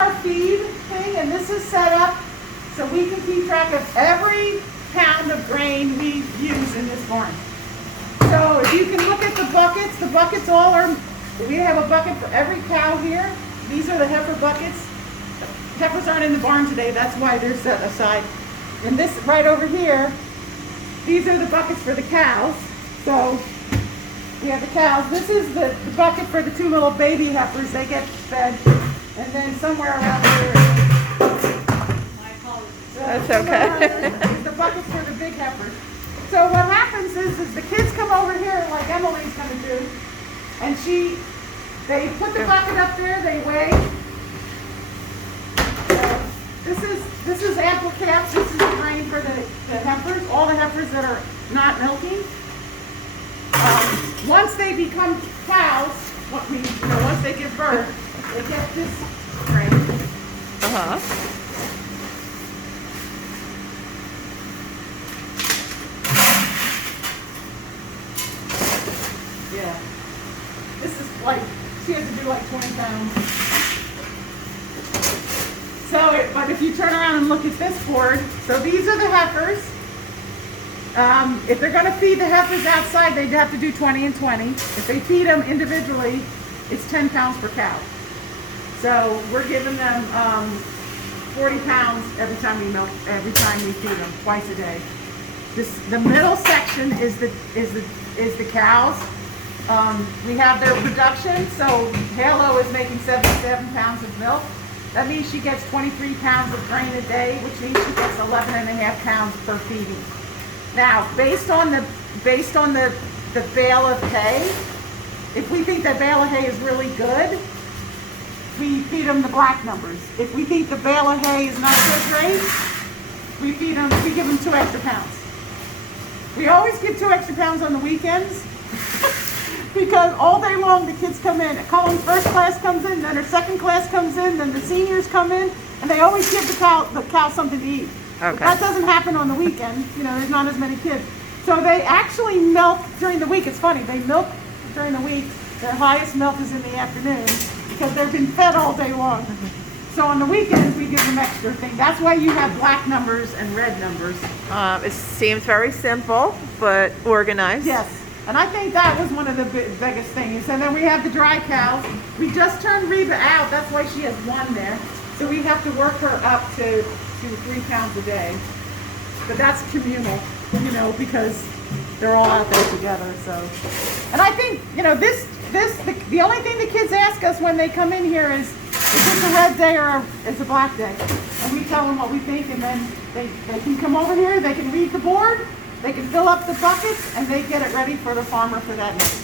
Our feed thing, and this is set up so we can keep track of every pound of grain we use in this barn. So if you can look at the buckets all are, we have a bucket for every cow here. These are the heifer buckets. Heifers aren't in the barn today, that's why they're set aside. And this right over here, these are the buckets for the cows. So we have the cows. This is the bucket for the two little baby heifers. They get fed. And then somewhere around here, that's okay. Is the buckets for the big heifers. So what happens is the kids come over here like Emily's going to do, and they put the bucket up there, they weigh. This is ample caps. This is the grain for the heifers, all the heifers that are not milking. Once they become cows, once they give birth, they get this grain. Yeah. This is like, she has to do like 20 pounds. So, but if you turn around and look at this board, so these are the heifers. If they're going to feed the heifers outside, they'd have to do 20 and 20. If they feed them individually, it's 10 pounds per cow. So we're giving them 40 pounds every time we feed them, twice a day. The middle section is the cows. We have their production. So Halo is making 77 pounds of milk. That means she gets 23 pounds of grain a day, which means she gets 11 and a half pounds per feeding. Now, based on the bale of hay, if we think that bale of hay is really good, we feed them the black numbers. If we think the bale of hay is not so great, we give them 2 extra pounds. We always give 2 extra pounds on the weekends because all day long the kids come in. Colin's first class comes in, then her second class comes in, then the seniors come in, and they always give the cow something to eat. Okay. That doesn't happen on the weekend. There's not as many kids. So they actually milk during the week. It's funny, they milk during the week. Their highest milk is in the afternoon because they've been fed all day long. So on the weekends, we give them extra thing. That's why you have black numbers and red numbers. It seems very simple, but organized. Yes, and I think that was one of the biggest things. And then we have the dry cows. We just turned Reba out. That's why she has 1 there. So we have to work her up to 3 pounds a day. But that's communal, because they're all out there together. So, and I think, the only thing the kids ask us when they come in here is it a red day or is a black day? And we tell them what we think, and then they can come over here, they can read the board, they can fill up the buckets, and they get it ready for the farmer for that night.